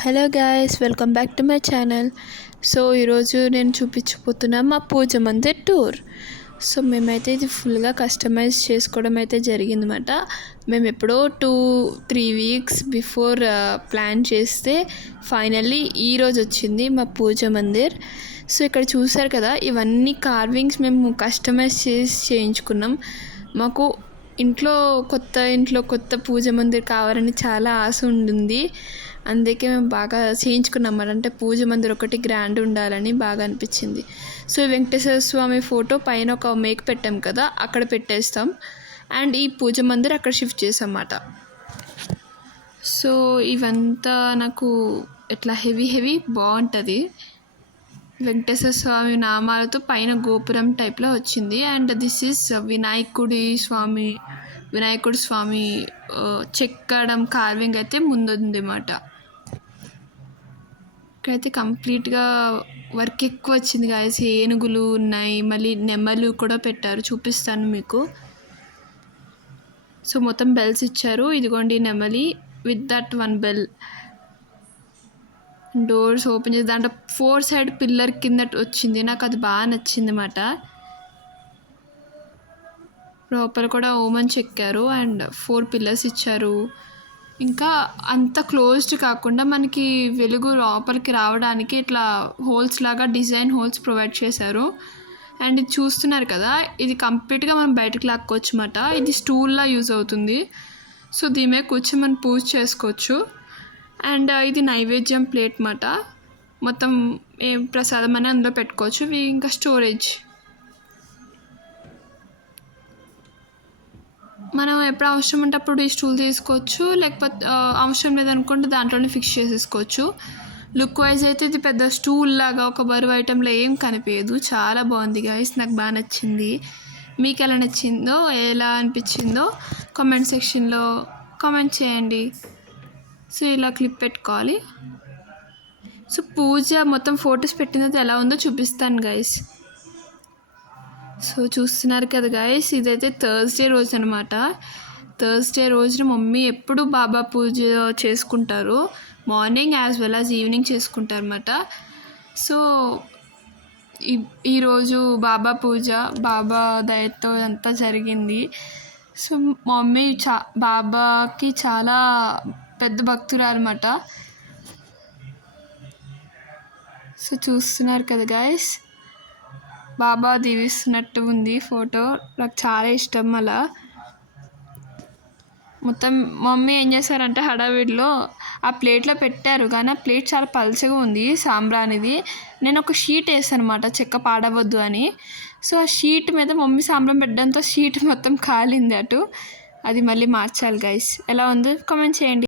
Hello guys, welcome back to my channel. So ఈరోజు నేను చూపించబోతున్నా మా పూజ మందిర్ టూర్. సో మేమైతే ఇది ఫుల్గా కస్టమైజ్ చేసుకోవడం అయితే జరిగిందన్నమాట. మేము ఎప్పుడో 2-3 వీక్స్ బిఫోర్ ప్లాన్ చేస్తే ఫైనల్లీ ఈరోజు వచ్చింది మా పూజ మందిర్. సో ఇక్కడ చూసారు కదా, ఇవన్నీ కార్వింగ్స్ మేము కస్టమైజ్ చేయించుకున్నాం. మాకు ఇంట్లో కొత్త పూజ మందిర్ కావాలని చాలా ఆశ ఉండింది. అందుకే మేము బాగా చేయించుకున్నాం. అంటే పూజ మందిర్ ఒకటి గ్రాండ్ ఉండాలని బాగా అనిపించింది. సో వెంకటేశ్వర స్వామి ఫోటో పైన ఒక మేక్ పెట్టాం కదా, అక్కడ పెట్టేస్తాం. అండ్ ఈ పూజ మందిర్ అక్కడ షిఫ్ట్ చేసాం అన్నమాట. సో ఇవంతా నాకు ఎట్లా హెవీ బాగుంటుంది. వెంకటేశ్వర స్వామి నామాలతో పైన గోపురం టైప్లో వచ్చింది. అండ్ దిస్ ఈజ్ వినాయకుడి స్వామి చెక్కడం కార్వింగ్ అయితే ముందుంది అన్నమాట. ఇక్కడైతే కంప్లీట్గా వర్క్ ఎక్కువ వచ్చింది గాయస్. ఏనుగులు ఉన్నాయి, మళ్ళీ నెమలు కూడా పెట్టారు, చూపిస్తాను మీకు. సో మొత్తం బెల్స్ ఇచ్చారు. ఇదిగోండి నెమలి with that 1 bell. Doors open చేసి దాంట్లో 4 సైడ్ పిల్లర్ కింద వచ్చింది. నాకు అది బాగా నచ్చింది అన్నమాట. లోపల కూడా ఓమన్ చెక్కారు అండ్ 4 పిల్లర్స్ ఇచ్చారు. ఇంకా అంత క్లోజ్డ్ కాకుండా మనకి వెలుగు లోపలికి రావడానికి ఇట్లా హోల్స్ లాగా డిజైన్ హోల్స్ ప్రొవైడ్ చేశారు. అండ్ ఇది చూస్తున్నారు కదా, ఇది కంప్లీట్గా మనం బయటకు లాక్కోవచ్చు అన్నమాట. ఇది స్టూల్లా యూజ్ అవుతుంది. సో దీని మీద కూర్చొని మనం పూజ చేసుకోవచ్చు. అండ్ ఇది నైవేద్యం ప్లేట్ అన్నమాట. మొత్తం ఏం ప్రసాదం అని అందులో పెట్టుకోవచ్చు. ఇవి ఇంకా స్టోరేజ్. మనం ఎప్పుడు అవసరం ఉంటే అప్పుడు ఈ స్టూల్ తీసుకోవచ్చు, లేకపోతే అవసరం లేదనుకుంటే దాంట్లోనే ఫిక్స్ చేసేసుకోవచ్చు. లుక్ వైజ్ అయితే ఇది పెద్ద స్టూల్ లాగా ఒక బరువు ఐటెంలో ఏం కనిపించదు. చాలా బాగుంది గాయస్, నాకు బాగా నచ్చింది. మీకు ఎలా నచ్చిందో, ఎలా అనిపించిందో కామెంట్ సెక్షన్లో కామెంట్ చేయండి. సో ఇలా క్లిప్ పెట్టుకోవాలి. సో పూజ మొత్తం ఫొటోస్ పెట్టినది ఎలా ఉందో చూపిస్తాను గాయస్. సో చూస్తున్నారు కదా గాయస్, ఇదైతే థర్స్డే రోజు అనమాట. థర్స్డే రోజున మమ్మీ ఎప్పుడు బాబా పూజ చేసుకుంటారు. Morning as well as evening చేసుకుంటారు అన్నమాట. సో ఈరోజు బాబా పూజ, బాబా దయతో అంతా జరిగింది. సో మమ్మీ బాబాకి చాలా పెద్ద భక్తురాలు అన్నమాట. సో చూస్తున్నారు కదా గాయస్, బాబా దీవిస్తున్నట్టు ఉంది ఫోటో. నాకు చాలా ఇష్టం. అలా మొత్తం మమ్మీ ఏం చేశారంటే హడావిడిలో ఆ ప్లేట్లో పెట్టారు, కానీ ఆ ప్లేట్ చాలా పలుచగా ఉంది సాంబ్రానిది. నేను ఒక షీట్ వేసాను అనమాట, చెక్క పాడవద్దు అని. సో ఆ షీట్ మీద మమ్మీ సాంబ్రాన్ పెట్టడంతో షీట్ మొత్తం కాలింది అటు. అది మళ్ళీ మార్చాలి గైస్. ఎలా ఉందో కామెంట్ చేయండి.